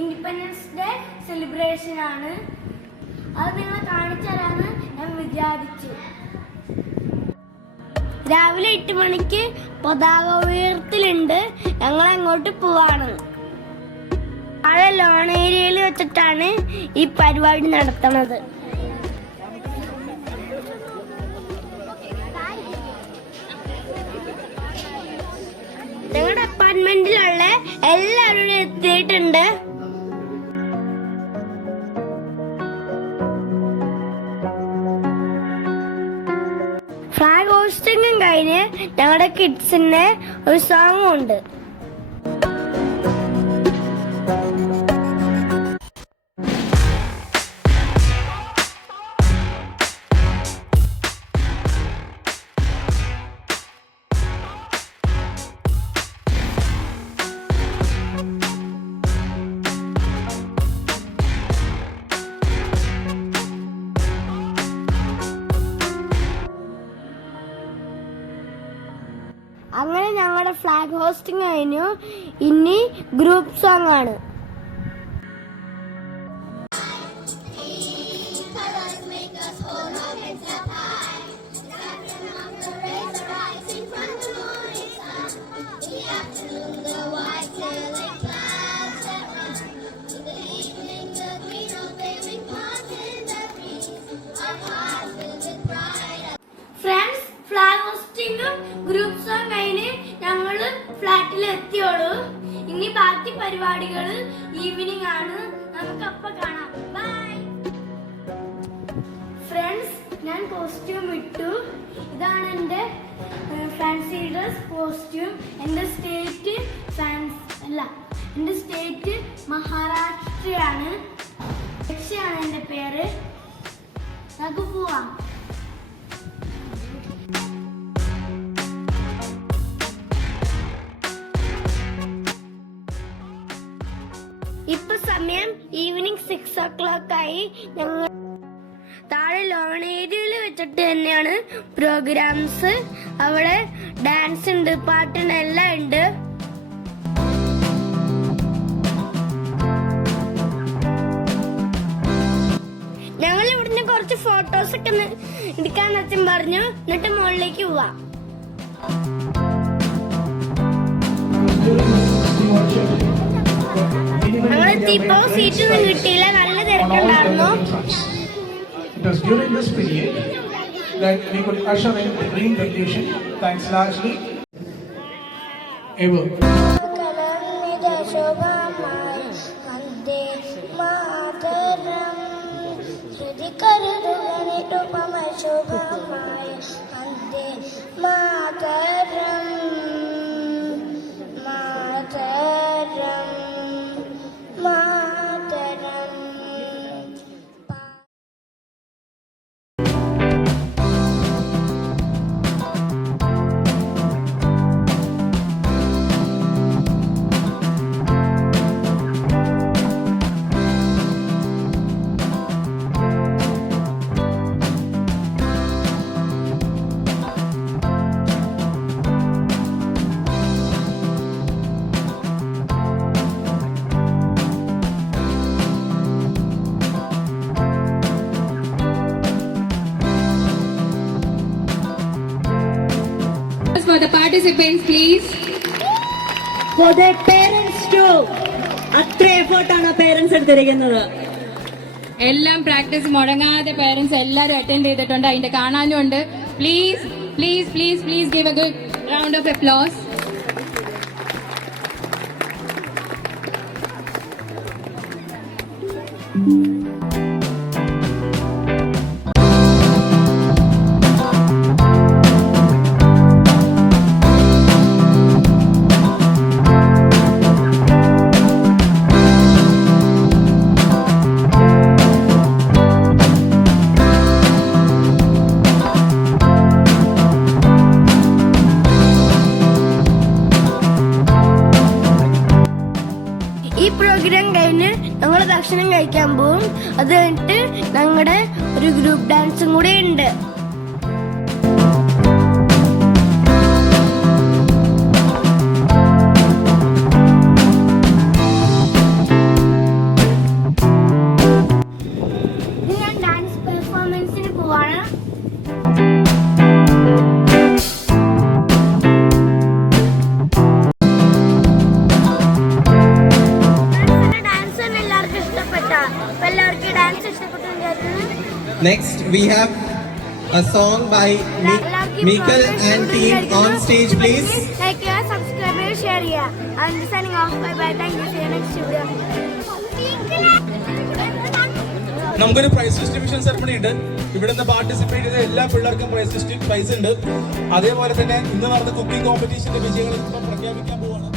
Independence day celebration ആണ്. അത് നിങ്ങളെ കാണിച്ചു തരാമെന്ന് ഞാൻ വിചാരിച്ചു. രാവിലെ 8 മണിക്ക് പതാക ഉയർത്തലുണ്ട്. ഞങ്ങൾ അങ്ങോട്ട് പോവാണ്. അവിടെ ലോൺ ഏരിയയിൽ വെച്ചിട്ടാണ് ഈ പരിപാടി നടത്തുന്നത്. ഞങ്ങളുടെ അപ്പാർട്ട്മെന്റിലുള്ള എല്ലാവരും എത്തിയിട്ടുണ്ട്. ഫ്ലാഗ് ഹോസ്റ്റിംഗും കഴിഞ്ഞ് ഞങ്ങളുടെ കിഡ്സിന്റെ ഒരു സോങ്ങും ഉണ്ട്. അങ്ങനെ ഞങ്ങളുടെ ഫ്ലാഗ് ഹോസ്റ്റിംഗ് കഴിഞ്ഞു. ഇനി ഗ്രൂപ്പ് സോങ് ആണ്. ഫ്രണ്ട്സ്, ഫ്ലാഗ് ഹോസ്റ്റിംഗും ഗ്രൂപ്പ് സോങ് കഴിഞ്ഞ് ഞങ്ങള് ഫ്ലാറ്റിൽ എത്തിയോളൂ. ഇനി ബാക്കി പരിപാടികൾ ഈവനിങ് ആണ്. നമുക്ക് അപ്പൊ കാണാം. ബൈ ഫ്രണ്ട്സ്, ഞാൻ കോസ്റ്റ്യൂം ഇട്ടു. ഇതാണ് എന്റെ ഫാൻസി ഡ്രസ് കോസ്റ്റ്യൂം. എന്റെ സ്റ്റേറ്റ് മഹാരാഷ്ട്രയാണ്. ലക്ഷ്യാണ് എന്റെ പേര്. നമുക്ക് പോവാം. ഇപ്പൊ സമയം ഈവനിങ് 6 o'clock ആയി. ഞങ്ങൾ താഴെ ലോൺ ഏരിയയിൽ വെച്ചിട്ട് തന്നെയാണ് പ്രോഗ്രാംസ്. അവിടെ ഡാൻസ് ഉണ്ട്, പാട്ടുണ്ട്, എല്ലാം ഉണ്ട്. ഞങ്ങൾ ഇവിടുന്ന് കുറച്ച് ഫോട്ടോസ് ഒക്കെ എടുക്കാൻ അച്ഛൻ പറഞ്ഞു. എന്നിട്ട് മുകളിലേക്ക് പോവാം. ഞങ്ങളെത്തിയപ്പോ സീറ്റൊന്നും കിട്ടിയില്ല. നല്ല തിരക്കുണ്ടായിരുന്നു. It was during this period that we could usher in the green revolution, thanks largely ever. For the participants, please. For their parents too. അത്ര എഫേർട്ടാണ് പേരൻസ് എടുത്തിരിക്കുന്നത്. എല്ലാം പ്രാക്ടീസ് മുടങ്ങാതെ പേരൻസ് എല്ലാവരും അറ്റൻഡ് ചെയ്തിട്ടുണ്ട്. അതിന്റെ കാണാനും ഉണ്ട്. Please please please please give A good round of applause. ഈ പ്രോഗ്രാം കഴിഞ്ഞ് ഞങ്ങൾ ഭക്ഷണം കഴിക്കാൻ പോകും. അത് കഴിഞ്ഞിട്ട് ഞങ്ങളുടെ ഒരു ഗ്രൂപ്പ് ഡാൻസും കൂടെ ഉണ്ട്. ഞാൻ ഡാൻസ് പെർഫോമൻസിന് പോവാണ്. ഡാൻസ് എല്ലാവർക്കും ഇഷ്ടപ്പെട്ട, എല്ലാവർക്കും ഡാൻസ് ഇഷ്ടപ്പെട്ടു. Next, we have a song by Mikal and team on stage, please. Like, subscribe, share, I'm signing off. Bye bye. Thank you. See you next video. നമുക്കൊരു പ്രൈസ് ഡിസ്ട്രിബ്യൂഷൻ സെറമണി ഉണ്ട്. ഇവിടെ നിന്ന് participate ചെയ്ത എല്ലാ പിള്ളേർക്കും price ഉണ്ട്. അതേപോലെ തന്നെ ഇന്ന് നടന്ന കുക്കിംഗ് കോമ്പറ്റീഷന്റെ വിജയങ്ങൾ ഇപ്പം പ്രഖ്യാപിക്കാൻ പോവാണ്.